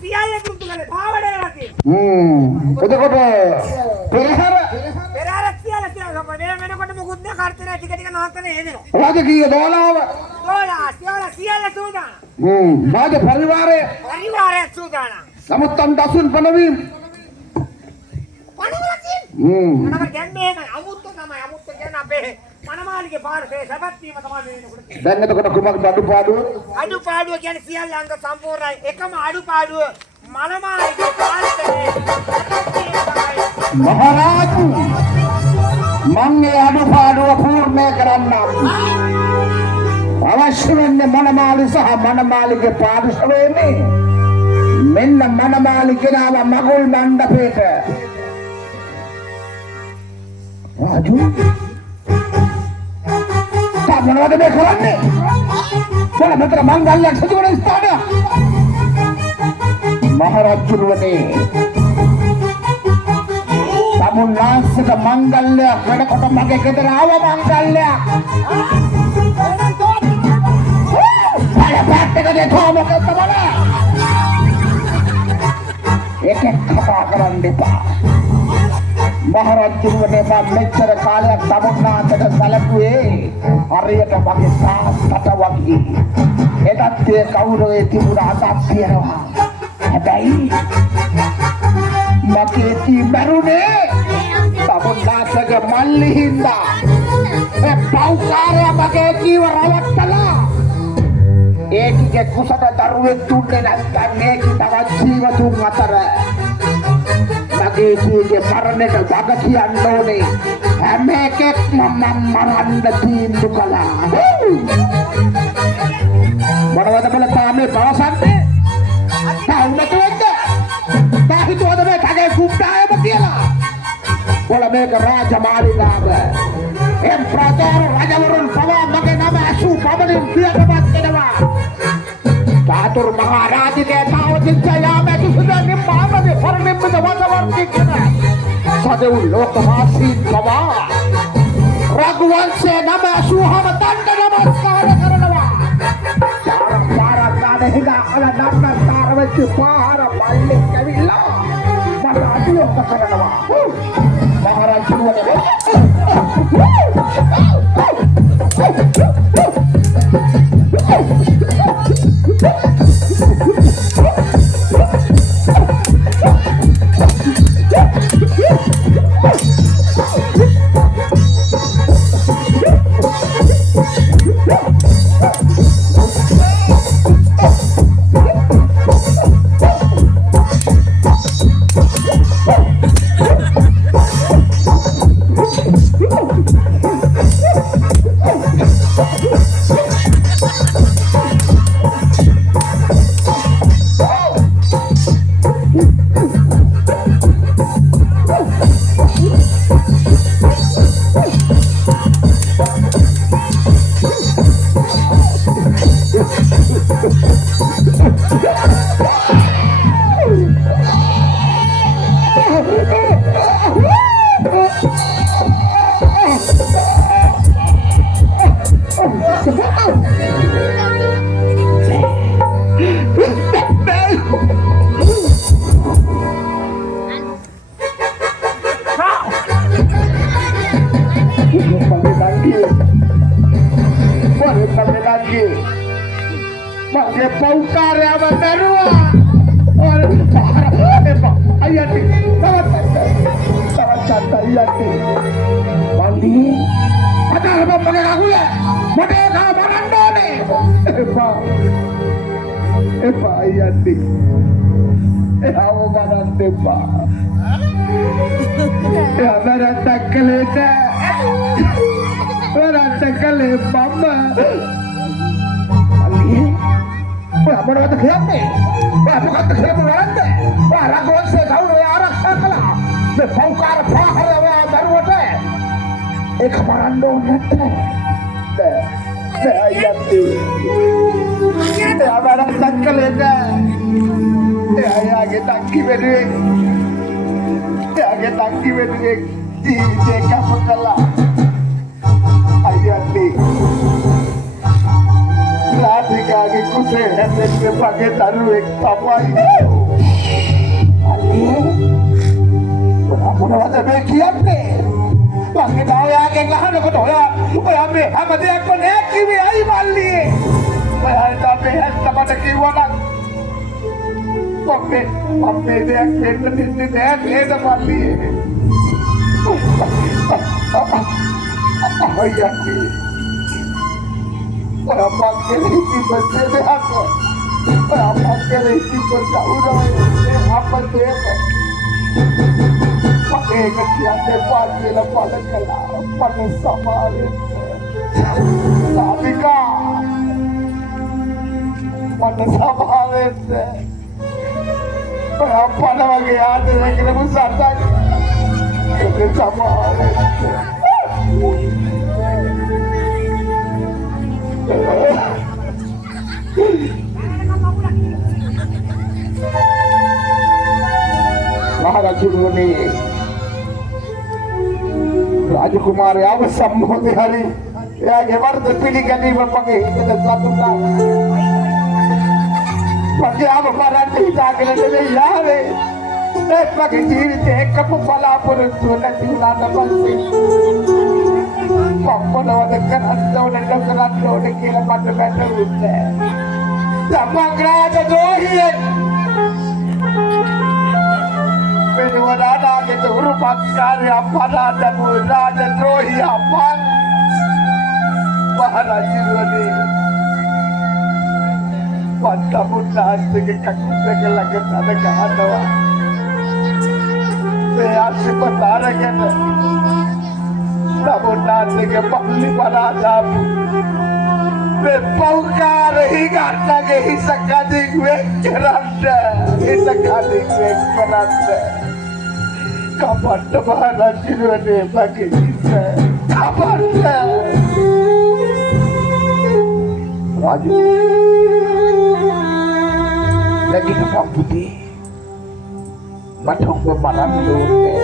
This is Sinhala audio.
සියල්ල තුන්තු කළේ භාවණය වගේ. එතකොට පෙරහැර සියල්ල වෙනකොට මොකුත් නෑ කර්තනය ටික ටික නවත්තන හේදෙනවා. රාජකීය දෝලාව සියල්ල සූදානම්. රාජ පරිවාරය සූදානම්. නමුත් අන්දසුන් පනවීම පනවලා කියන්නේ අමුත්ත තමයි අමුත්ත කියන්නේ අපේ මනමාලිගේ පාරේ සබත්වීම තමයි වෙනකොට. දැන් එතකොට කුමක්ද අඩුපාඩුව? අඩුපාඩුව කියන්නේ සියල්ල අංග සම්පූර්ණයි. එකම අඩුපාඩුව මනමාලිගේ පාරේ මහරජු මම ඒ අඩුපාඩුව පූර්ණ කරන්න අවශ්‍ය වෙන්නේ මනමාලි සහ මනමාලිගේ පාර්ශවයේ මෙන්න මනමාලිගේ නාම මගුල් මණ්ඩපේට රාජු මොනවද මේ කරන්නේ? කොහොමද මෙතන මංගල්‍යයක් සිදු වෙන ස්ථානය? මහරජුරුවනේ සමුල්ලාසක මංගල්‍යයක් වෙනකොට මගේ ගෙදර ආව මංගල්‍යයක්. පැත්තකදී කොහොමද තමයි? ඒක කතා කරන්න එපා. මහරජුරුවනේ මම මෙච්චර කාලයක් සමුල්ලාසක සැලකුවේ හරියට මගේ සාස්කට වගේ. එදත් ඒ කවුරුවේ තිබුණ අදක් තියෙනවා. හැබැයි මගේ තිබරුනේ සමුල්ලාසක මල්ලි හින්දා ඒ පෞකාරය මගේ ජීව රවට්ටලා ඒකගේ කුසට දරුවෙක් තුන්නේ නැත්නම් මේකේ තවත් ජීවතුන් අතර මගේ ජීවිතේ මරණයට වග කියන්න ඕනේ. හැම එකක්ම මම මරන්න තීන්දුව කළා. මොනවද බල තාමේ පවසන්නේ? තාන්නතෙන්ද? තාහිතෝද මේ කගේ කුප්පායම කියලා. වල මේක රාජමාලිගාව. එම් ප්‍රාතර රජවරුන් පවා මගේ නම අසු පබලින් පියකපත් දෙනවා. තාතුරු මහරජගේ තාවදින් යාමැති සුදන්නේ මාමගේ පරිණිම්මද වදවර්ති කියන සදෙව් ලෝකවාසී පවා රඝුවංශේ නම අසුහම දණ්ඩ නමස්කාර කරනවා. පාරක් හිතා අල නම්ස්කාර වෙච්ච පාර පල්ලේ කැවිලා මට අදියොත් කරනවා. මහරජුවනේ Lagi ku sehat, pakai taruh ek papai. මොනවද මේ කියන්නේ? මං නායකයන් අහනකොට ඔයා මේ හැම දෙයක්ම නෑ කිව්වේ ඇයි මල්ලියේ? ඔයාට අපේ හැත්තමට කිව්වනම් මම මේ දෙයක් වෙන්න දෙන්නේ නෑ නේද මල්ලියේ? අයියා ඔයා පක්කේ ඉතිපස්සේ දෙයක් ඔයා පක්කේ ඉතිපස්සේ උරාවේ අපතේ ඒක කියන්නේ පාටිල පල කළා පට සමාවෙන්න සාවිකා පට සමාවෙන්න ඔය අප්පන වගේ ආදරය කරපු සතක් ඒක සමාවෙන්න මහරජුරුවනේ රාජකුමාරයාව සම්මෝධය හරි එයාගේ වර්ධ පිළිගැනීම මගේ හිතට සතුටා මගේ ආව පරන්න හිතාගෙන නෙවෙයි යාවේ ඒත් මගේ ජීවිතේ එකම බලාපොරොත්තුව නැති වුණාට පස්සේ මොනවද කරන්න ඕනේ නොකරන්න ඕනේ කියලා මට වැටහුන්නේ සමග්‍රාජ ද්‍රෝහියෙක් Penuwadaget urupatkari aparadan raja drohi apan Maharajiruwani Pantamunnaastige kakutege lagat adagahanawa Seyasipat aragan Namunnaastige pamli paradapu Pepauka higatnage hisakadig vekkaranda Hisakadig vekkaranda Kapan Maharajiruwani bagi kita kapan Raju lagi kapal putih matang bermalam dulu